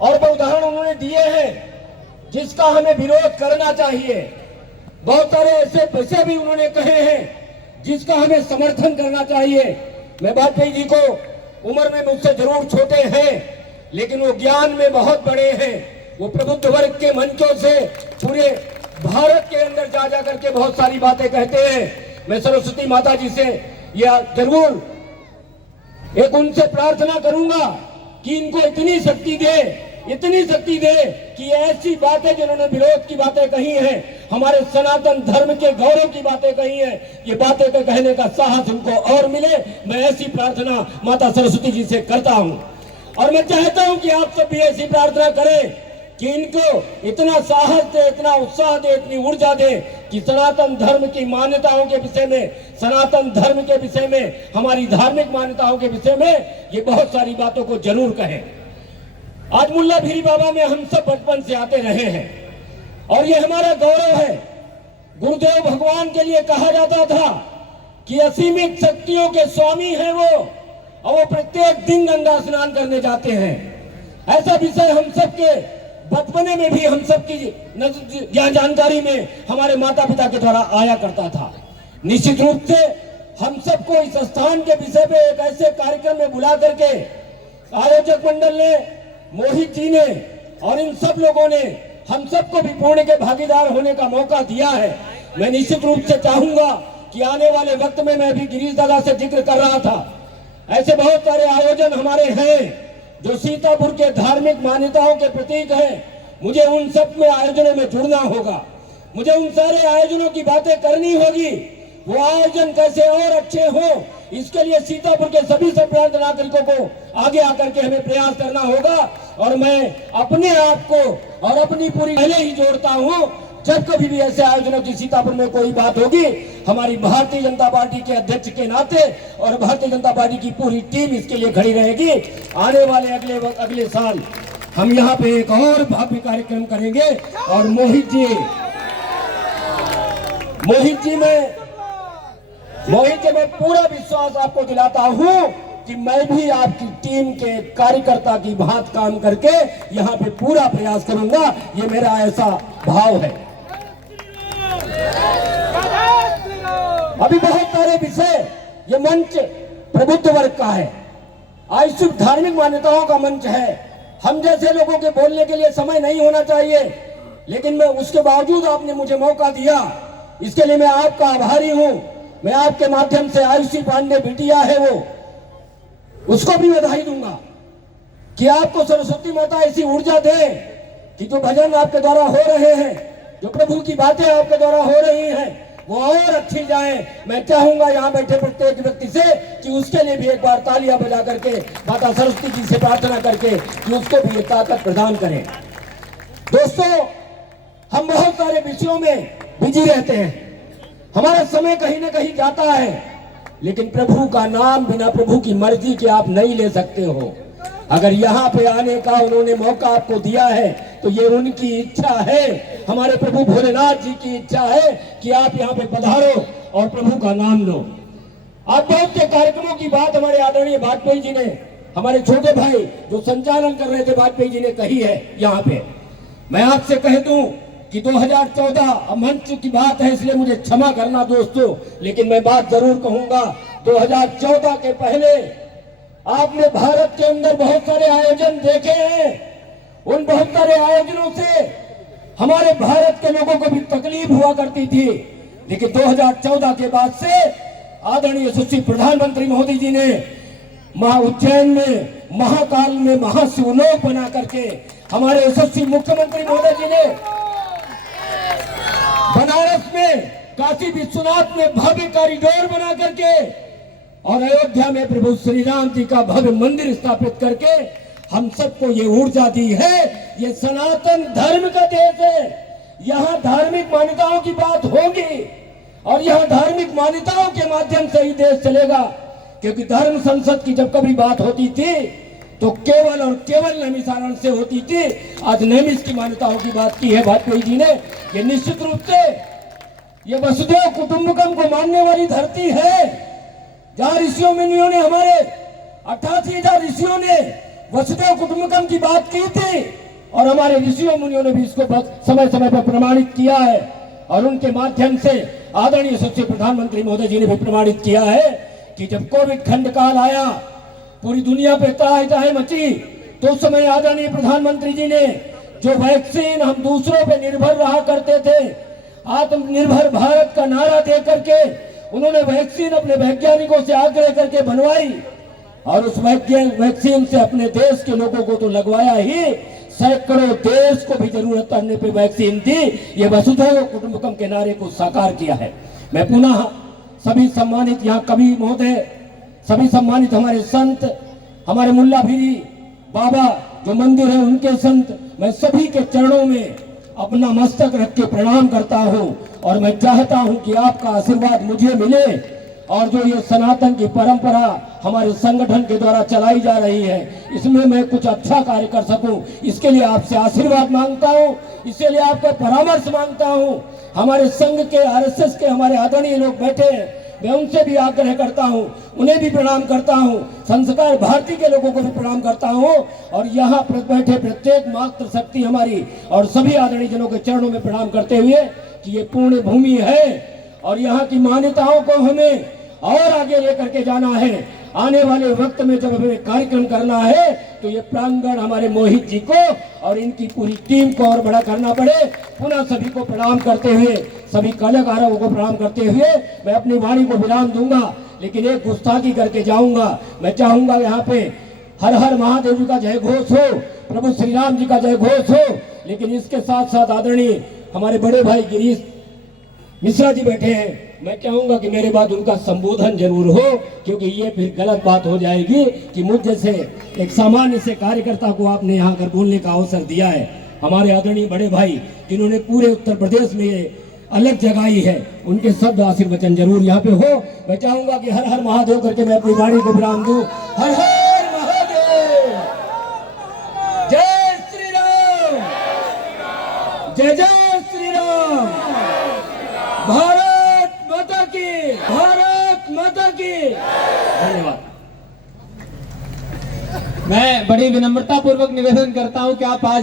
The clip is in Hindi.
और वो उदाहरण उन्होंने दिए हैं जिसका हमें विरोध करना चाहिए। बहुत सारे ऐसे विषय भी उन्होंने कहे हैं जिसका हमें समर्थन करना चाहिए। मैं वाजपेयी जी को उम्र में मुझसे जरूर छोटे हैं, लेकिन वो ज्ञान में बहुत बड़े हैं। वो प्रबुद्ध वर्ग के मंचों से पूरे भारत के अंदर जा जा करके बहुत सारी बातें कहते हैं। मैं सरस्वती माता जी से यह जरूर एक उनसे प्रार्थना करूंगा कि इनको इतनी शक्ति दे कि ऐसी बातें जिन्होंने विरोध की बातें कही हैं, हमारे सनातन धर्म के गौरव की बातें कही हैं, ये बातें तो कहने का साहस उनको और मिले। मैं ऐसी प्रार्थना माता सरस्वती जी से करता हूं और मैं चाहता हूं कि आप सब भी ऐसी प्रार्थना करें कि इनको इतना साहस दे, इतना उत्साह दे, इतनी ऊर्जा दे कि सनातन धर्म की मान्यताओं के विषय में, सनातन धर्म के विषय में, हमारी धार्मिक मान्यताओं के विषय में ये बहुत सारी बातों को जरूर कहें। आज मुल्ला भिरी बाबा में हम सब बचपन से आते रहे हैं और ये हमारा गौरव है। गुरुदेव भगवान के लिए कहा जाता था कि असीमित शक्तियों के स्वामी हैं वो, और वो प्रत्येक दिन गंगा स्नान करने जाते हैं। ऐसा विषय हम सबके बचपने में भी हम सबकी जानकारी में हमारे माता पिता के द्वारा आया करता था। निश्चित रूप से हम सबको इस स्थान के विषय पे एक ऐसे कार्यक्रम में बुला करके आयोजक मंडल ने, मोहित जी ने और इन सब लोगों ने हम सबको भी पूर्ण के भागीदार होने का मौका दिया है। मैं निश्चित रूप से चाहूंगा कि आने वाले वक्त में, मैं भी गिरीश दादा से जिक्र कर रहा था, ऐसे बहुत सारे आयोजन हमारे हैं जो सीतापुर के धार्मिक मान्यताओं के प्रतीक हैं। मुझे उन सब में आयोजनों में जुड़ना होगा, मुझे उन सारे आयोजनों की बातें करनी होगी। वो आयोजन कैसे और अच्छे हो, इसके लिए सीतापुर के सभी संप्रांत नागरिकों को आगे आकर के हमें प्रयास करना होगा। और मैं अपने आप को और अपनी पूरी पहले ही जोड़ता हूं, जब कभी भी ऐसे आयोजनों की सीतापुर में कोई बात होगी, हमारी भारतीय जनता पार्टी के अध्यक्ष के नाते और भारतीय जनता पार्टी की पूरी टीम इसके लिए खड़ी रहेगी। आने वाले अगले साल हम यहाँ पे एक और भव्य कार्यक्रम करेंगे। और मोहित जी में पूरा विश्वास आपको दिलाता हूँ कि मैं भी आपकी टीम के कार्यकर्ता की भांत काम करके यहाँ पे पूरा प्रयास करूंगा। ये मेरा ऐसा भाव है। अभी बहुत सारे विषय, ये मंच प्रबुद्ध वर्ग का है, आयुष्य धार्मिक मान्यताओं का मंच है। हम जैसे लोगों के बोलने के लिए समय नहीं होना चाहिए, लेकिन मैं उसके बावजूद आपने मुझे मौका दिया, इसके लिए मैं आपका आभारी हूं। मैं आपके माध्यम से आयुषी पांडे बिटिया है वो, उसको भी बधाई दूंगा कि आपको सरस्वती माता ऐसी ऊर्जा दे कि जो भजन आपके द्वारा हो रहे हैं, जो प्रभु की बातें आपके द्वारा हो रही हैं, वो और अच्छी जाए। मैं चाहूंगा यहाँ बैठे प्रत्येक व्यक्ति से कि उसके लिए भी एक बार तालियां बजा करके माता सरस्वती जी से प्रार्थना करके कि उसको भी ताकत प्रदान करें। दोस्तों, हम बहुत सारे विषयों में बिजी रहते हैं, हमारा समय कहीं ना कहीं जाता है, लेकिन प्रभु का नाम बिना प्रभु की मर्जी के आप नहीं ले सकते हो। अगर यहाँ पे आने का उन्होंने मौका आपको दिया है तो ये उनकी इच्छा है, हमारे प्रभु भोलेनाथ जी की इच्छा है कि आप यहाँ पे पधारो और प्रभु का नाम लो। आप बहुत से कार्यक्रमों की बात हमारे आदरणीय वाजपेयी जी ने, हमारे छोटे भाई जो संचालन कर रहे थे वाजपेयी जी ने कही है यहाँ पे। मैं आपसे कह दूं कि 2014 मंच की बात है, इसलिए मुझे क्षमा करना दोस्तों, लेकिन मैं बात जरूर कहूंगा। 2014 के पहले आपने भारत के अंदर बहुत सारे आयोजन देखे हैं। उन बहुत सारे आयोजनों से हमारे भारत के लोगों को भी तकलीफ हुआ करती थी, लेकिन 2014 के बाद से आदरणीय यशस्वी प्रधानमंत्री मोदी जी ने उज्जैन में, महाकाल में महाशिवलोक बना करके, हमारे यशस्वी मुख्यमंत्री महोदय जी ने बनारस में, काशी विश्वनाथ में भव्य कॉरिडोर बना करके और अयोध्या में प्रभु श्री राम जी का भव्य मंदिर स्थापित करके हम सबको ये ऊर्जा दी है। ये सनातन धर्म का देश है, यहाँ धार्मिक मान्यताओं की बात होगी और यहाँ धार्मिक मान्यताओं के माध्यम से ही देश चलेगा। क्योंकि धर्म संसद की जब कभी बात होती थी तो केवल और केवल नैमिषारण्य से होती थी। आज नैमिष की मान्यताओं की बात की है वाजपेयी जी ने। ये निश्चित रूप से ये वसुधैव कुटुंबकम को मानने वाली धरती है, जहाँ ऋषियों मुनियों ने, हमारे 88,000 ऋषियों ने वसुधैव कुटुंबकम की बात की थी और हमारे ऋषियों मुनियों ने भी इसको समय समय पर प्रमाणित किया है और उनके माध्यम से आदरणीय सच्चे प्रधानमंत्री महोदय जी ने भी प्रमाणित किया है कि जब कोविड खंड काल आया, पूरी दुनिया पे त्राहि मची, तो उस समय आदरणीय प्रधानमंत्री जी ने जो वैक्सीन हम दूसरों पे निर्भर रहा करते थे, आत्मनिर्भर भारत का नारा दे करके उन्होंने वैक्सीन अपने वैज्ञानिकों से आग्रह करके बनवाई और उस वैक्सीन से अपने देश के लोगों को तो लगवाया ही, सैकड़ों देश को भी जरूरत पड़ने पे वैक्सीन दी। ये वसुधैव कुटुंबकम के नारे को साकार किया है। मैं पुनः सभी सम्मानित यहाँ कवि महोदय, सभी सम्मानित हमारे संत, हमारे मुल्ला फिरी बाबा जो मंदिर है उनके संत, मैं सभी के चरणों में अपना मस्तक रख के प्रणाम करता हूँ और मैं चाहता हूँ कि आपका आशीर्वाद मुझे मिले और जो ये सनातन की परंपरा हमारे संगठन के द्वारा चलाई जा रही है, इसमें मैं कुछ अच्छा कार्य कर सकूं, इसके लिए आपसे आशीर्वाद मांगता हूं, इसके लिए आपका परामर्श मांगता हूं। हमारे संघ के, आरएसएस के हमारे आदरणीय लोग बैठे हैं, मैं उनसे भी आग्रह करता हूं, उन्हें भी प्रणाम करता हूं, संस्कार भारती के लोगों को भी प्रणाम करता हूं और यहाँ बैठे प्रत्येक मात्र शक्ति हमारी और सभी आदरणीय जनों के चरणों में प्रणाम करते हुए कि ये पुण्य भूमि है और यहाँ की मान्यताओं को हमें और आगे लेकर के जाना है। आने वाले वक्त में जब हमें कार्यक्रम करना है तो ये प्रांगण हमारे मोहित जी को और इनकी पूरी टीम को और बड़ा करना पड़े। पुनः सभी को प्रणाम करते हुए, सभी कलाकारों को प्रणाम करते हुए मैं अपनी वाणी को विराम दूंगा, लेकिन एक गुस्ताखी करके जाऊंगा। मैं चाहूंगा यहाँ पे हर हर महादेव जी का जय घोष हो, प्रभु श्री राम जी का जय घोष हो, लेकिन इसके साथ साथ आदरणीय हमारे बड़े भाई गिरीश मिश्रा जी बैठे हैं, मैं चाहूंगा कि मेरे बाद उनका संबोधन जरूर हो, क्योंकि ये फिर गलत बात हो जाएगी कि मुझ जैसे एक सामान्य से कार्यकर्ता को आपने यहाँ कर बोलने का अवसर दिया है। हमारे आदरणीय बड़े भाई जिन्होंने पूरे उत्तर प्रदेश में ये अलग जगाई है, उनके शब्द आशीर्वचन जरूर यहाँ पे हो। मैं चाहूंगा कि हर हर महादेव करके मैं अपनी वाणी को विराम दूं। हर हर महादेव, जय श्री राम, जय जय श्री राम, भारत माता की धन्यवाद। मैं बड़ी विनम्रता पूर्वक निवेदन करता हूं कि आप आज